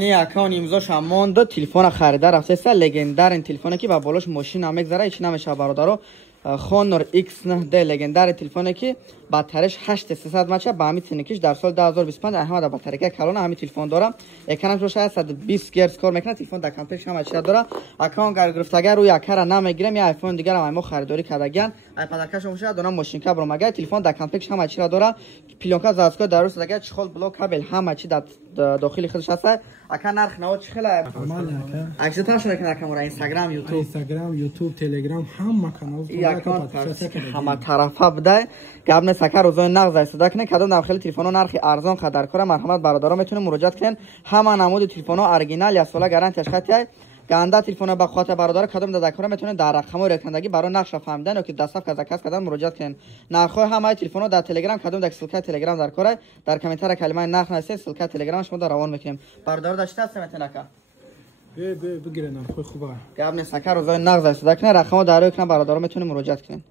این اکان امضاش هم مونده. تلفن خریده رفته است. لگندر این تلفنی که با بالاش ماشین هم میگذره. هیچ نمیشه برادرو. خونر ایکس 9 لگندر تلفنی که باتریش 8300 مچه با همین سنکیش در سال 2025 احمد باتری که کلون همین تلفن داره. اکرانش رو شاید 120 هرتز کار میکنه. تلفن در کمپش هم چه داره. اکان گرفتگی روی اکر نمیگیرم. یا آیفون دیگه هم ما خریداری کردگان. آیپد کش شده دونه ماشین که برو مگه تلفن در کمپش هم چه داره. پلیونکا زاسکو درست دیگه چخول بلوک کابل همه چی در داخل خودش هست. اکان نرخ نو چخله. عکس تاشو کنه کامرا اینستاگرام یوتیوب تلگرام همه کانال همه طرفه بده. گابن سکر روزای نقد استفاده کنه. کدوم داخل تلفن نرخ ارزان خدر کنه. مرحمت برادرا میتونه مراجعه کنن. همه نمود تلفن اورجینال یا سولا گارانتیش خاطی گنده تلفن با خاطر برادر کدوم دادکار میتونه در رقم رکندگی برای نقش فهمیدن و که دستف کذا کس کدام مراجعه کنن. نرخ همه تلفن در تلگرام کدوم در سلکه تلگرام در کاره در کامنتار کلمه نرخ نوشته سلکه تلگرام شما در روان میکنیم. برادر داشته است میتونه که بگیرن نرخ خوبه. گابن سکر روزای نقد استفاده کنه. رقم در روی کنه برادر میتونه مراجعه کنن.